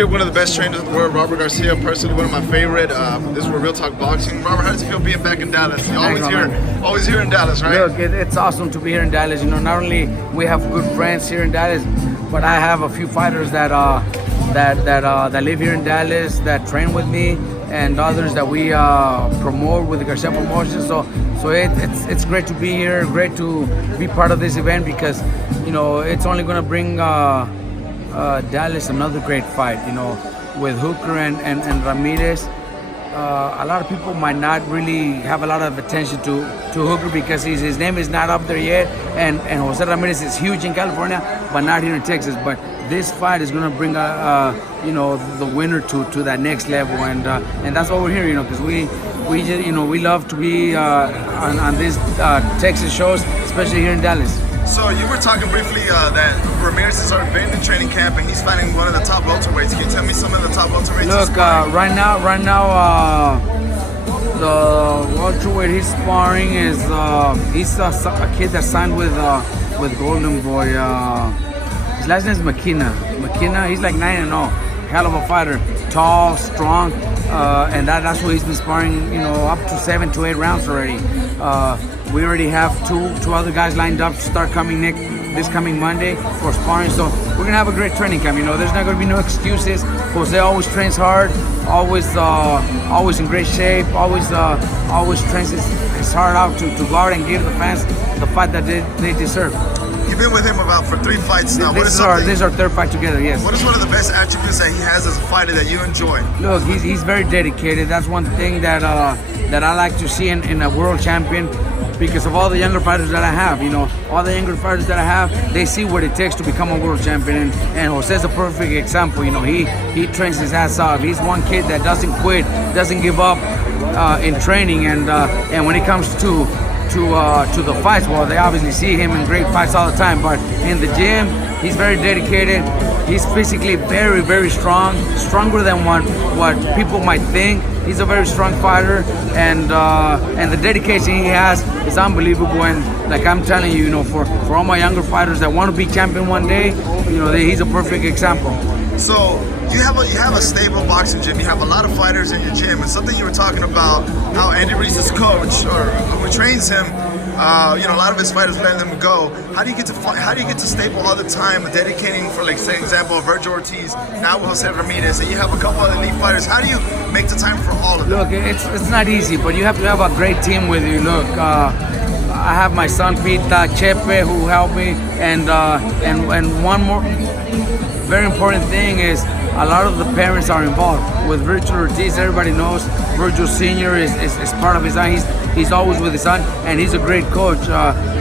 here with one of the best trainers in the world, Robert Garcia, personally one of my favorite. This is Real Talk Boxing. Robert, how does it feel being back in Dallas? You're always here in Dallas, right? Look, it's awesome to be here in Dallas. You know, not only we have good friends here in Dallas, but I have a few fighters that live here in Dallas, that train with me, and others that we promote with the Garcia Promotions. So it's great to be here, great to be part of this event, because you know it's only going to bring Dallas another great fight. You know, with Hooker and Rameriz. A lot of people might not really have a lot of attention to Hooker because his name is not up there yet, and Jose Rameriz is huge in California, but not here in Texas. But this fight is going to bring the winner to that next level, and that's why we're here. You know, because we just, you know, we love to be on these Texas shows, especially here in Dallas. So you were talking briefly that Rameriz has already been in training camp and he's fighting one of the top welterweights. Can you tell me some of the top welterweights? Look, right now, the welterweight he's sparring is he's a kid that signed with Golden Boy. His last name is McKenna. He's like 9-0, hell of a fighter, tall, strong, and that's what he's been sparring. You know, up to 7 to 8 rounds already. We already have two other guys lined up to start coming this coming Monday for sparring. So we're gonna have a great training camp. You know, there's not gonna be no excuses. Jose always trains hard, always in great shape, always trains his heart out to go out and give the fans the fight that they deserve. You've been with him for 3 fights now. This is our third fight together, yes. What is one of the best attributes that he has as a fighter that you enjoy? Look, he's very dedicated. That's one thing that I like to see in a world champion, because of all the younger fighters that I have. You know, all the younger fighters that I have, they see what it takes to become a world champion, and Jose's a perfect example. You know, he trains his ass off. He's one kid that doesn't quit, doesn't give up in training, and when it comes to the fights, well, they obviously see him in great fights all the time, but in the gym, he's very dedicated. He's physically very, very strong, stronger than what people might think. He's a very strong fighter, and the dedication he has is unbelievable. And like I'm telling you, you know, for all my younger fighters that want to be champion one day, you know, he's a perfect example. So you have a stable boxing gym. You have a lot of fighters in your gym, and something you were talking about how Andy Ruiz's coach or who trains him. You know, a lot of his fighters letting them go. How do you get to stable all the time, dedicating for, like, say, example, Virgil Ortiz, now with Jose Rameriz, and you have a couple other elite fighters? How do you make the time for all of them? Look, it's not easy, but you have to have a great team with you. Look, I have my son Pita, Chepe, who helped me, and one more very important thing is a lot of the parents are involved. With Virgil Ortiz, everybody knows Virgil Sr. is part of his son. He's always with his son, and he's a great coach.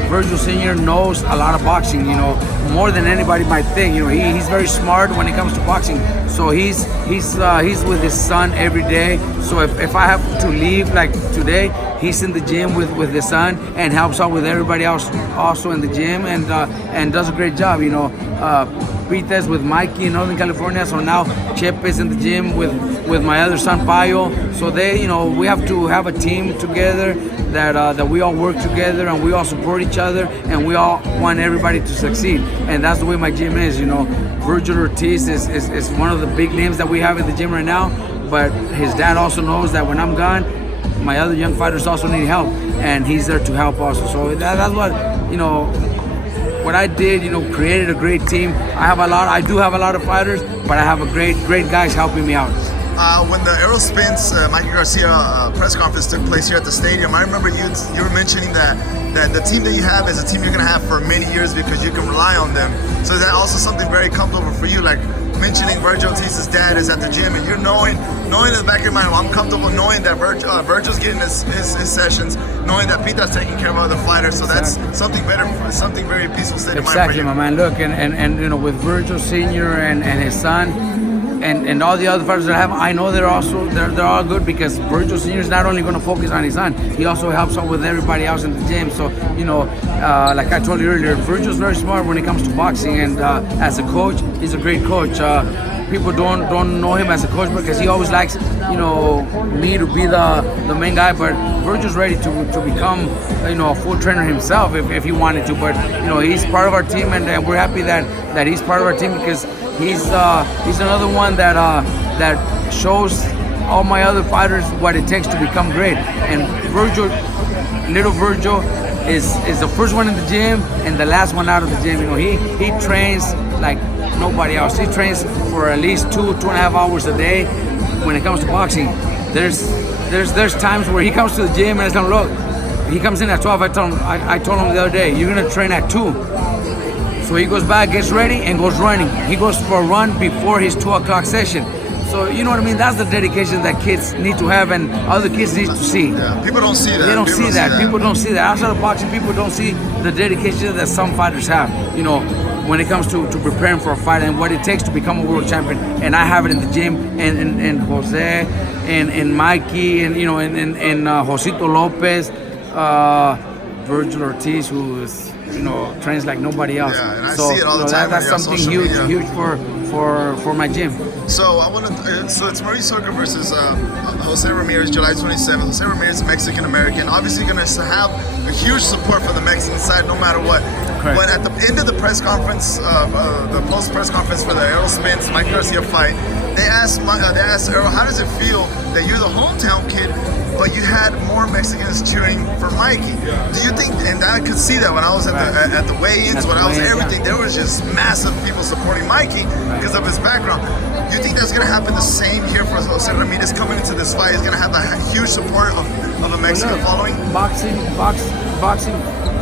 Virgil Sr. knows a lot of boxing, you know, more than anybody might think. You know, he's very smart when it comes to boxing. So he's with his son every day. So if I have to leave, like today, he's in the gym with his son and helps out with everybody else also in the gym, and does a great job. You know, Pita's with Mikey in Northern California, so now Chip is in the gym with my other son Payo. So they, you know, we have to have a team together that we all work together and we all support each other and we all want everybody to succeed. And that's the way my gym is. You know, Virgil Ortiz is one of the big names that we have in the gym right now, but his dad also knows that when I'm gone, my other young fighters also need help, and he's there to help also. So that's what, you know, what I did, you know, created a great team. I do have a lot of fighters, but I have a great guys helping me out. When the Aero Spence Mikey Garcia press conference took place here at the stadium, I remember you were mentioning that the team that you have is a team you're going to have for many years because you can rely on them. So is that also something very comfortable for you, like mentioning Virgil Ortiz's dad is at the gym, and you're knowing in the back of your mind, well, I'm comfortable knowing that Virgil's getting his sessions, knowing that Pita's taking care of other fighters. So that's something better, something very peaceful state of mind for you. Exactly, my man. Look, and you know, with Virgil Sr. and his son, and all the other fighters that I have, I know they're all good because Virgil Sr. is not only going to focus on his son, he also helps out with everybody else in the gym. So, you know, like I told you earlier, Virgil's very smart when it comes to boxing, and as a coach, he's a great coach. People don't know him as a coach because he always likes, you know, me to be the main guy, but Virgil's ready to become, you know, a full trainer himself if he wanted to. But, you know, he's part of our team, and we're happy that he's part of our team because He's another one that shows all my other fighters what it takes to become great. And little Virgil is the first one in the gym and the last one out of the gym. You know, he trains like nobody else. He trains for at least 2.5 hours a day. When it comes to boxing, there's times where he comes to the gym and I tell him, look, he comes in at 12. I told him the other day, you're gonna train at 2. So he goes back, gets ready, and goes running. He goes for a run before his 2 o'clock session. So you know what I mean? That's the dedication that kids need to have and other kids need to see. Yeah, people don't see that. They don't see that. People don't see that. Outside of boxing, people don't see the dedication that some fighters have. You know, when it comes to preparing for a fight and what it takes to become a world champion. And I have it in the gym, and Jose, and Mikey, and you know, and Josito Lopez, Virgil Ortiz, who is, you know, trains like nobody else. Yeah, and I see it all the time. That's something huge for my gym. So I want to. So it's Maurice Hooker versus Jose Rameriz, July 27th. Jose Rameriz is Mexican American. Obviously, going to have a huge support for the Mexican side, no matter what. Correct. But at the end of the press conference, the post press conference for the Errol Spence Mikey Garcia fight, they asked Errol, how does it feel that you're the hometown kid, but you had more Mexicans cheering for Mikey? Do you think? And I could see that when I was at the weigh-ins, when I was everything, there was just massive people supporting Mikey because of his background. Do you think that's going to happen the same here for Jose Ramirez coming into this fight? He's going to have a huge support of a Mexican following?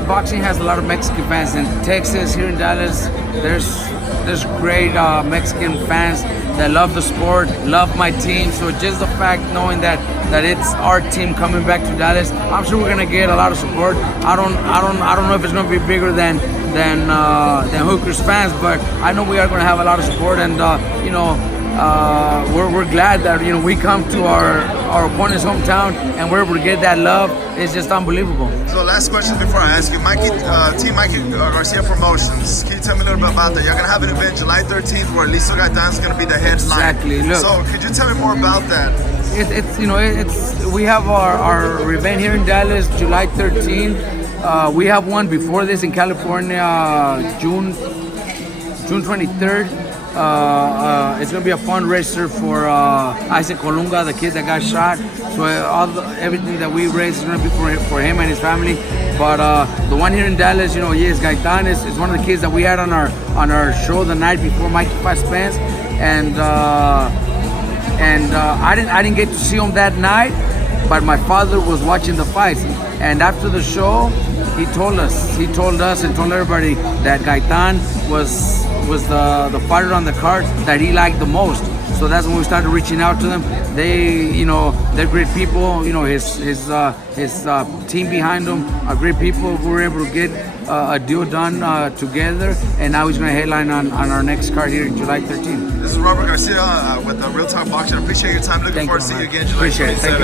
Boxing has a lot of Mexican fans in Texas. Here in Dallas, there's great Mexican fans that love the sport, love my team. So just the fact knowing that it's our team coming back to Dallas, I'm sure we're gonna get a lot of support. I don't know if it's gonna be bigger than Hooker's fans, but I know we are gonna have a lot of support, and you know, we're glad that, you know, we come to our opponent's hometown and we're able to get that love. It's just unbelievable. So last question before I ask you, TeamMikeyGarcia Promotions. Can you tell me a little bit about that? You're gonna have an event July 13th where Listo Gaitan's gonna be the headline. Exactly. Look, so could you tell me more about that? We have our event here in Dallas, July 13th. We have one before this in California, June 23rd. It's gonna be a fundraiser for Isaac Colunga, the kid that got shot. So everything that we raise is gonna be for him and his family. But the one here in Dallas, you know, yes, Gaitan is one of the kids that we had on our show the night before Mikey fought Spence, and I didn't get to see him that night, but my father was watching the fights, and after the show, he told us and told everybody that Gaitan was the fighter on the card that he liked the most. So that's when we started reaching out to them. They're great people. You know, his team behind him are great people. We were able to get a deal done together, and now he's going to headline on our next card here in July 13th. This is Robert Garcia with Real Talk Boxing. I appreciate your time. Looking forward to seeing you again July 27th.